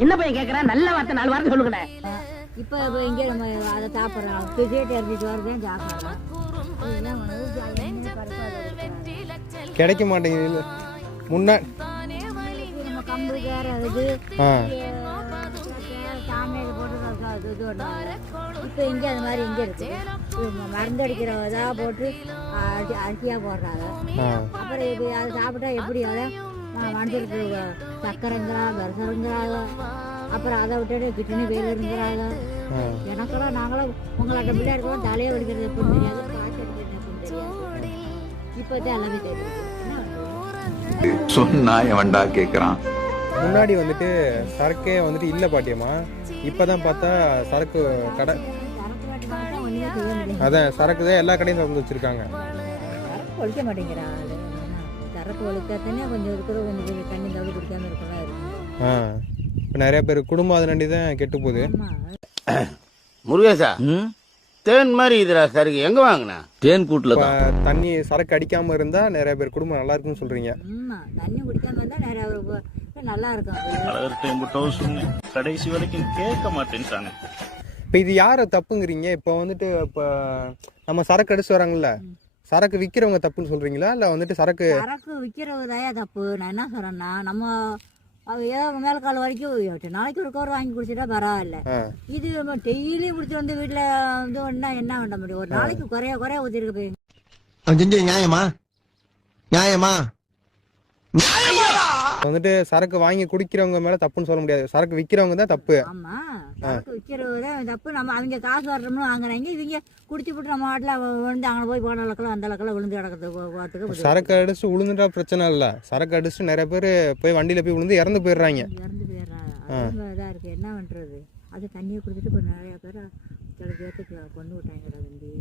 சின்ன பையன் கேக்குறேன், நல்ல வார்த்தை 4 வார்த்தை சொல்லுங்கண்ணே. இப்போ எங்கே நம்ம அதை சாப்பிட்றோம், பிசேட் இறங்கிட்டு வரதான் சாப்பிட்றோம். கிடைக்க மாட்டேங்குது. முன்னாடி நம்ம கம்பு வேற இது சாமியில் போட்டு இது பண்ணுவாங்க. இப்போ எங்கே அது மாதிரி எங்கே இருக்கு? மருந்து அடிக்கிற இதாக போட்டு அரிசியாக போடுறாங்க. அப்புறம் இப்போ அதை சாப்பிட்டா எப்படி அதை மனுஷருக்கு சக்கரைங்கிறாங்க, வருஷங்கிறாங்க. அப்புறம் அதை விட்டுட்டு கிட்டனி வேலுங்கிறாங்க. எனக்கெல்லாம் நாங்களாம் உங்களாட்ட பிள்ளை இருக்கிறோம், தலையை வலிக்கிறது எப்படின்னு தெரியாது, காய்ச்சல் அடிக்கிறது எப்படின்னு தெரியாது. இப்போ தான் எல்லாமே தெரியும். சொன்னா எவன்டா கேட்குறான். முன்னாடி வந்துட்டு சரக்கே வந்துட்டு இல்லை பாட்டியம்மா. இப்போதான் பார்த்தா சரக்கு கடை, அதான் சரக்கு தான் எல்லா கடையும் திறந்து வச்சிருக்காங்க. சரக்கு ஒழிக்க மாட்டேங்கிறான். சரக்கு ஒழிக்காத்தானே கொஞ்சம் இருக்கிற கொஞ்சம் தண்ணி தவிர குடிக்காம இருக்கலாம் இருக்கு. இப்போ நிறைய பேர் குடும்பம் அதனாண்டி தான் கெட்டு போகுது. முருகேசா, தேன் மாதிரி இதுடா சரக்கு எங்க வாங்கினா? தேன் கூட்டில் தண்ணி சரக்கு அடிக்காம இருந்தா நிறைய பேர் குடும்பம் நல்லா இருக்குன்னு சொல்றீங்க. தண்ணி குடிக்காம இருந்தா நிறைய நல்லா இருக்கும். கடைசி வரைக்கும் கேட்க மாட்டேன்ட்டாங்க. இப்போ இது யார தப்புங்கிறீங்க? இப்போ வந்துட்டு இப்போ நம்ம சரக்கு அடிச்சு வராங்கல்ல, சரக்கு விற்கிறவங்க தப்புன்னு சொல்றீங்களா, இல்லை வந்துட்டு சரக்கு விற்கிறவதாயா தப்பு? நான் என்ன சொல்றேன்னா, நம்ம மேல கால வரைக்கும் நாளைக்கு ஒரு கவர் வாங்கி குடிச்சிட்டா பரவாயில்ல. இது நம்ம டெய்லியும் குடிச்சு வந்து வீட்டுல வந்து என்ன பண்ண முடியும்? ஒரு நாளைக்கு குறைய ஊத்திருக்க போய் நியாயமா நியாயமா வந்துட்டு சரக்கு வாங்கி குடிக்கிறவங்க மேல தப்புன்னு சொல்ல முடியாது, சரக்கு விற்கிறவங்க தான் தப்பு. ஆமா, சரக்கு விற்கிறவதான் தப்பு. நம்ம அவங்க காசு வர்றோம்னு வாங்குறாங்க, இவங்க குடிச்சு போட்டு நம்ம வாட்டில் விழுந்து அங்கே போய் போன அளவுக்குலாம் அந்த அளவுக்குலாம் விழுந்து கிடக்கிறதுக்கு. சரக்கு அடிச்சு விழுந்துட்டா பிரச்சனை இல்லை, சரக்கு அடிச்சுட்டு நிறைய பேர் போய் வண்டியில போய் விழுந்து இறந்து போயிடுறாங்க. இதாக இருக்கு, என்ன பண்றது? அது தண்ணியை குடிச்சிட்டு இப்போ நிறைய பேர் சில பேர்த்துக்கு கொண்டு விட்டாங்க வண்டி.